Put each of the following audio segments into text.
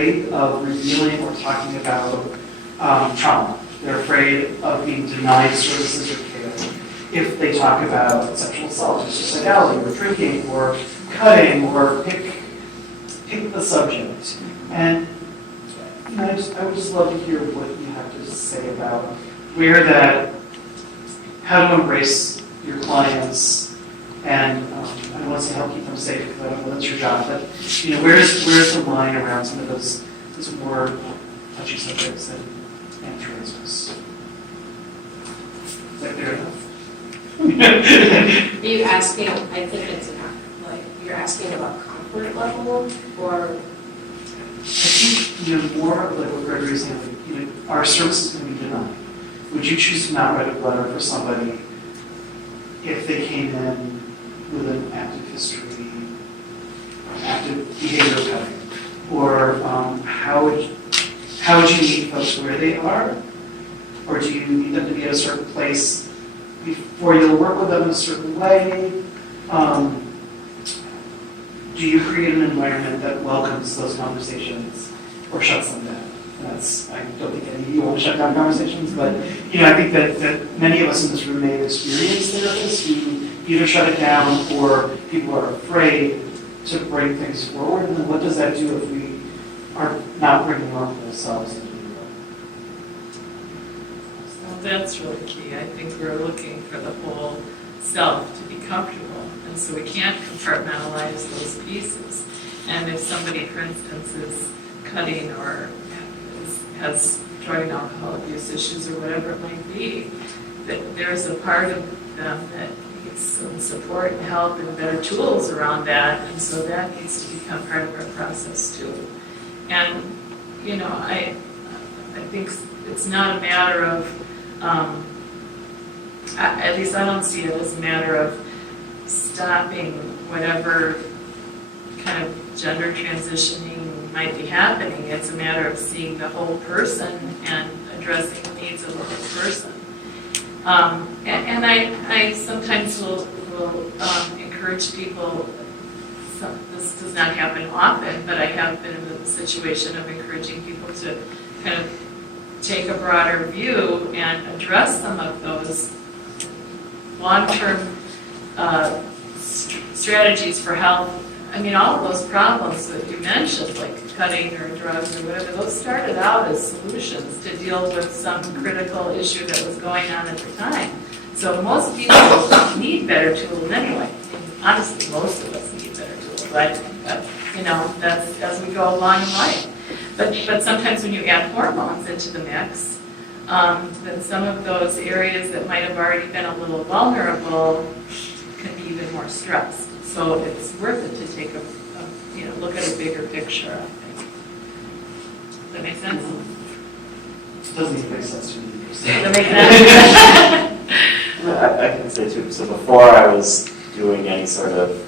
afraid of revealing or talking about trauma. They're afraid of being denied services or care if they talk about sexual assault, or suicidality, or drinking, or cutting, or pick the subject. And I would just love to hear what you have to say about how to embrace your clients, and I don't want to say help keep them safe because I don't know that's your job, but where's the line around some of those more touchy subjects and transfers? Is that clear enough? Are you asking, I think it's like, you're asking about comfort level, or? I think, more of like what Gregory is saying, our service is going to be denied. Would you choose to not write a letter for somebody if they came in with an active history, active behavior pattern? Or how would you meet folks where they are? Or do you need them to be at a certain place before you'll work with them in a certain way? Do you create an environment that welcomes those conversations or shuts them down? I don't think any of you want to shut down conversations, but I think that many of us in this room may have experienced therapists who either shut it down or people are afraid to bring things forward. And then what does that do if we are not bringing our whole selves into the world? So that's really key. I think we're looking for the whole self to be comfortable, and so we can't compartmentalize those pieces. And if somebody, for instance, is cutting or has drug and alcohol abuse issues or whatever it might be, that there's a part of them that needs some support and help and better tools around that, and so that needs to become part of our process too. And I think it's not a matter of, at least I don't see it as a matter of stopping whatever kind of gender transitioning might be happening. It's a matter of seeing the whole person and addressing the needs of the whole person. And I sometimes will encourage people, this does not happen often, but I have been in the situation of encouraging people to kind of take a broader view and address some of those long-term strategies for health. I mean, all of those problems that you mentioned, like cutting or drugs or whatever, those started out as solutions to deal with some critical issue that was going on at the time. So most people need better tools anyway. And honestly, most of us need better tools, right? That's as we go along in life. But sometimes when you add hormones into the mix, then some of those areas that might have already been a little vulnerable can be even more stressed. So it's worth it to take a look at a bigger picture, I think. Does that make sense? It doesn't even make sense to me. Does that make sense? I can say too, so before I was doing any sort of,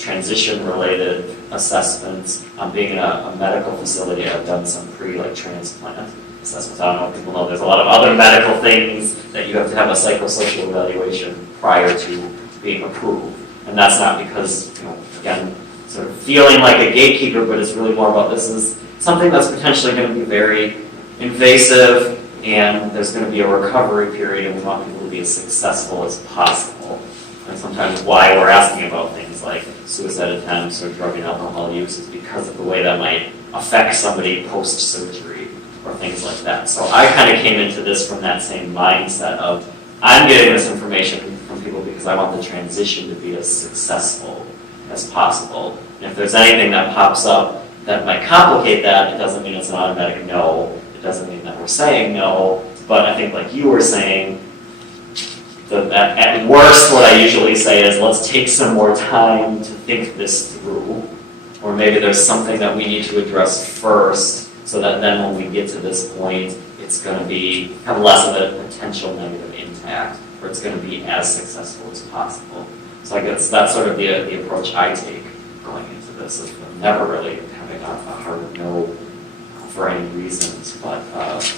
transition-related assessments, being in a medical facility, I've done some transplant assessments. I don't know if people know, there's a lot of other medical things that you have to have a psychosocial evaluation prior to being approved. And that's not because, again, sort of feeling like a gatekeeper, but it's really more about this is something that's potentially going to be very invasive, and there's going to be a recovery period, and we want people to be as successful as possible. And sometimes why we're asking about things like suicide attempts or drug and alcohol use is because of the way that might affect somebody post-surgery or things like that. So I kind of came into this from that same mindset of, I'm getting this information from people because I want the transition to be as successful as possible. And if there's anything that pops up that might complicate that, it doesn't mean it's an automatic no. It doesn't mean that we're saying no. But I think like you were saying, at worst what I usually say is let's take some more time to think this through. Or maybe there's something that we need to address first so that then when we get to this point, it's going to have less of a potential negative impact, or it's going to be as successful as possible. So I guess that's sort of the approach I take going into this, of never really having a hard no for any reasons, but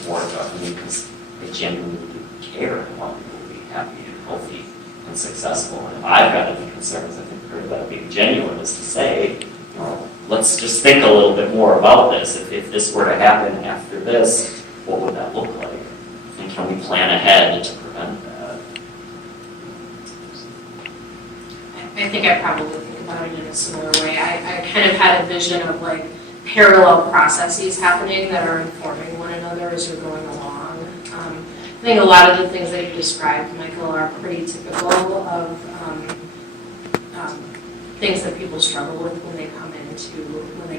more about because I genuinely do care and want people to be happy and healthy and successful. And if I've got any concerns, I think part of that being genuine is to say, let's just think a little bit more about this. If this were to happen after this, what would that look like? And can we plan ahead to prevent that? I think I probably think about it in a similar way. I kind of had a vision of like parallel processes happening that are informing one another as you're going along. I think a lot of the things that you described, Michael, are pretty typical of things that people struggle with when they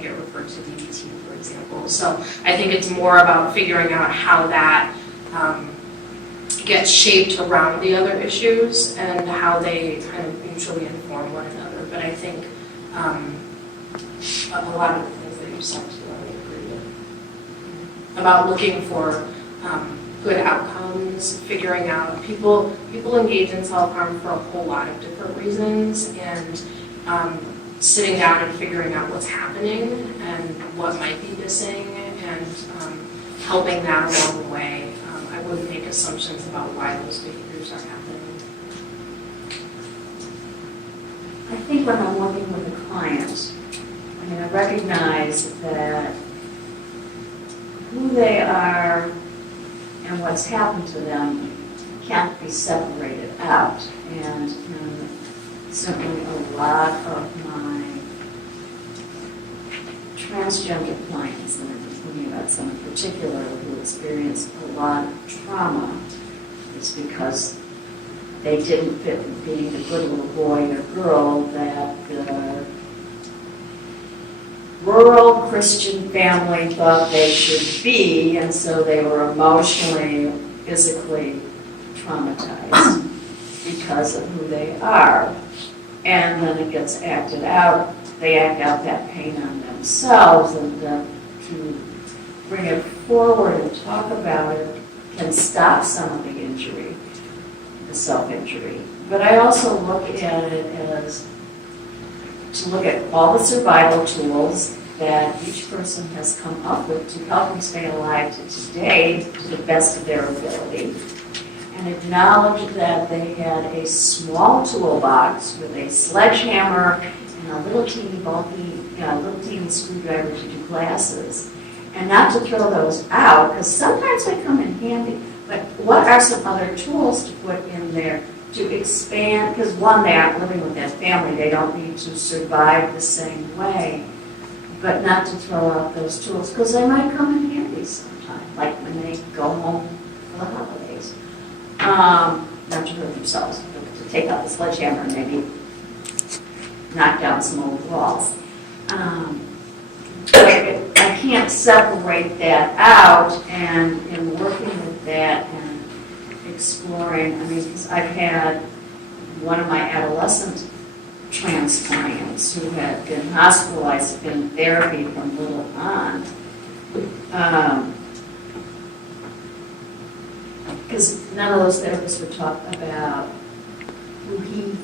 get referred to DBT, for example. So I think it's more about figuring out how that gets shaped around the other issues and how they kind of mutually inform one another. But I think a lot of the things that you said too, I would agree with. About looking for good outcomes, figuring out people engage in self-harm for a whole lot of different reasons, and sitting down and figuring out what's happening and what might be missing, and helping that along the way. I wouldn't make assumptions about why those behaviors are happening. I think when I'm working with a client, I recognize that who they are and what's happened to them can't be separated out. And certainly a lot of my transgender clients, and I'm thinking about some in particular who experienced a lot of trauma, is because they didn't fit with being the good little boy or girl that the rural Christian family thought they should be, and so they were emotionally, physically traumatized because of who they are. And then it gets acted out, they act out that pain on themselves, and to bring it forward and talk about it can stop some of the injury, the self-injury. But I also look at it as to look at all the survival tools that each person has come up with to help them stay alive to today to the best of their ability, and acknowledge that they had a small toolbox with a sledgehammer and a little teeny bulky, little teeny screwdriver to do glasses, and not to throw those out, because sometimes they come in handy, but what are some other tools to put in there to expand, because one, they aren't living with that family, they don't need to survive the same way, but not to throw out those tools, because they might come in handy sometime, like when they go home for the holidays. Not to hurt themselves, but to take out the sledgehammer and maybe knock down some old walls. But I can't separate that out, and in working with that and exploring, because I've had one of my adolescent trans clients who had been hospitalized, been in therapy from little on. Because none of those therapists would talk about who he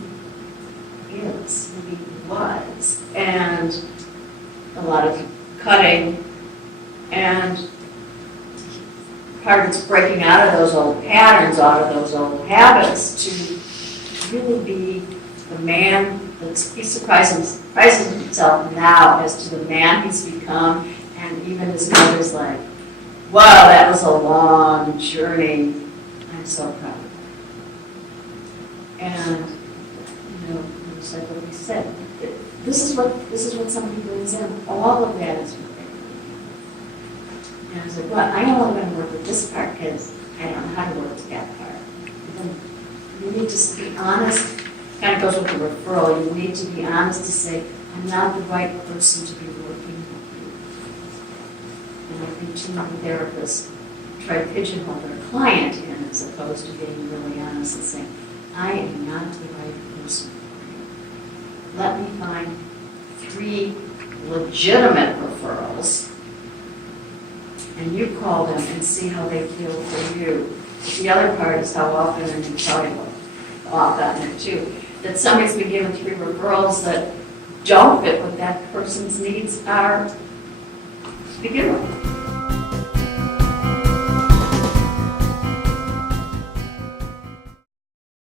is, who he was, and a lot of cutting, and part of it's breaking out of those old patterns, out of those old habits, to really be the man that's, he surprises himself now as to the man he's become, and even his mother's like, wow, that was a long journey. I'm so proud of her. And, it's like what we said, this is what somebody brings in. All of that is what they bring in. And I was like, well, I'm only going to work with this part because I don't know how to work with that part. And then you need to be honest. Kind of goes with the referral. You need to be honest to say, I'm not the right person to be working with you. And I think too many therapists try to pigeonhole their client in as opposed to being really honest and saying, I am not the right person for you. Let me find 3 legitimate referrals, and you call them and see how they feel for you. The other part is how often, and you probably will off that there too, that somebody's been given 3 referrals that don't fit what that person's needs are to begin with.